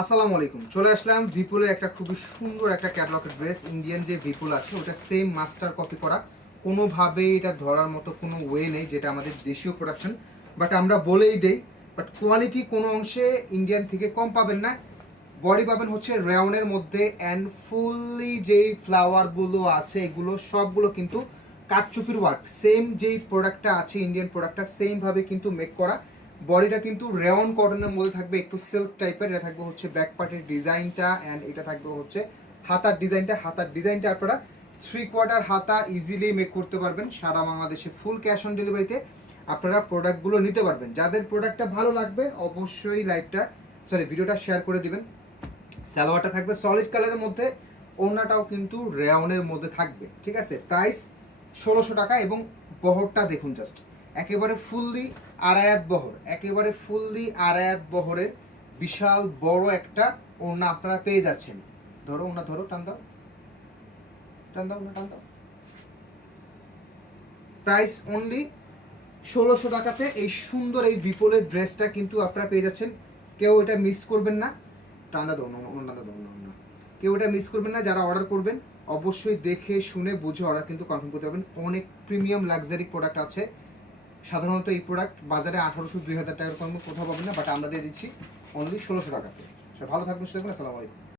আসসালামু আলাইকুম, চলে আসলাম ভিপুলের একটা খুবই সুন্দর একটা ক্যাটালগের ড্রেস। ইন্ডিয়ান যে ভিপুল আছে ওটা সেম মাস্টার কপি করা, কোনোভাবেই এটা ধরার মতো কোনো ওয়ে নেই, যেটা আমাদের দেশীয় প্রোডাকশন। বাট আমরা বলেই দেই, বাট কোয়ালিটি কোনো অংশে ইন্ডিয়ান থেকে কম পাবেন না। বডি পাবেন হচ্ছে রেওনের মধ্যে, অ্যান্ড ফুললি যেই ফ্লাওয়ারগুলো আছে এগুলো সবগুলো কিন্তু কাঠচুপির ওয়ার্ক। সেম যেই প্রোডাক্টটা আছে ইন্ডিয়ান প্রোডাক্টটা সেমভাবে কিন্তু মেক করা। বডিটা কিন্তু রেওন কটনের মধ্যে থাকবে, একটু সিল্ক টাইপের। এটা থাকবে হচ্ছে ব্যাক পার্টের ডিজাইনটা, অ্যান্ড এটা থাকবে হচ্ছে হাতার ডিজাইনটা। হাতার ডিজাইনটা আপনারা 3/4 হাতা ইজিলি মেক করতে পারবেন সারা বাংলাদেশে, ফুল ক্যাশ অন ডেলিভারিতে আপনারা প্রোডাক্টগুলো নিতে পারবেন। যাদের প্রোডাক্টটা ভালো লাগবে অবশ্যই ভিডিওটা শেয়ার করে দিবেন। সালোয়ারটা থাকবে সলিড কালারের মধ্যে, ওড়নাটাও কিন্তু রেওনের মধ্যে থাকবে, ঠিক আছে। প্রাইস 1600 টাকা, এবং বহরটা দেখুন জাস্ট, একেবারে ফুললি আড়ায়াত বহর, একেবারে ফুললি আড়ায়াত বহরের বিশাল বড় একটা ওড়না আপনারা পেয়ে যাচ্ছেন। ধরো ওড়না, ধরো, টান দাও, টান দাও না, টান দাও। প্রাইস অনলি 1600 টাকাতে এই সুন্দর এই বিপলের ড্রেসটা কিন্তু আপনারা পেয়ে যাচ্ছেন। কেউ এটা মিস করবেন না। টান্দা দাও না, টান্দা দাও না, কেউ এটা মিস করবেন না। যারা অর্ডার করবেন অবশ্যই দেখে শুনে বুঝে অর্ডার কিন্তু কনফার্ম করতে পারবেন। অনেক প্রিমিয়াম লাক্সারি প্রোডাক্ট আছে। সাধারণত এই প্রোডাক্ট বাজারে 1800-2000 টাকার কম কোথাও পাবেন না, বাট আমরা দিয়ে দিচ্ছি অনলি 1600 টাকাতে। ভালো থাকবেন, সুস্থ থাকবেন। আসসালামু আলাইকুম।